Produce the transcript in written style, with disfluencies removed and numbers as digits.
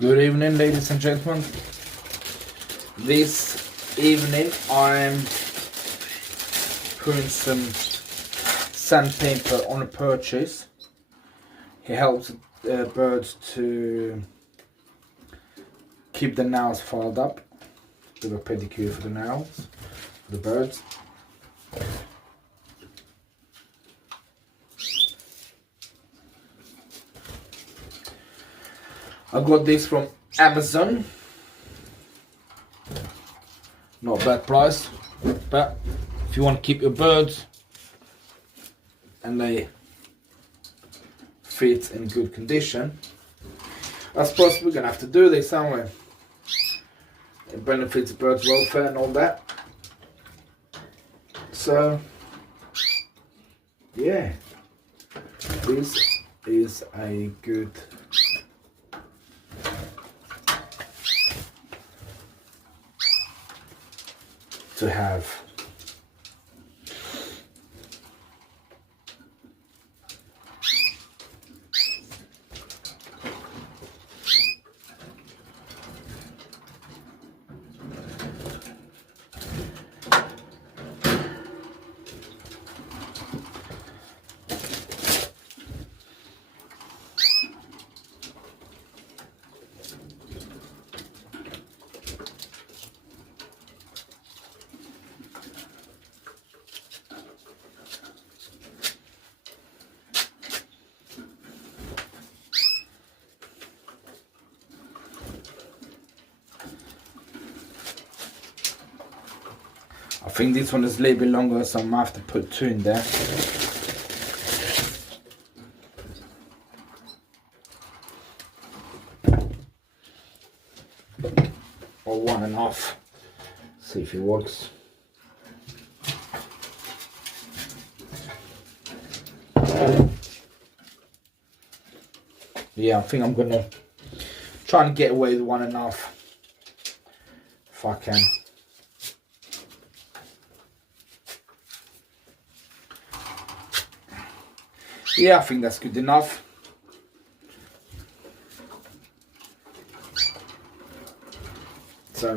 Good evening, ladies and gentlemen. This evening I'm putting some sandpaper on a purchase. It helps birds to keep the nails filed up. Do a pedicure for the nails, for the birds. I got this from Amazon. Not a bad price, but if you want to keep your birds and they fit in good condition, I suppose we're gonna have to do this, aren't we? It benefits the birds' welfare and all that. So, yeah, this is a good to have. I think this one is a little bit longer, so I'm gonna have to put 2 in there. Or 1.5. See if it works. Yeah, I think I'm gonna try and get away with 1.5 if I can. Yeah, I think that's good enough. So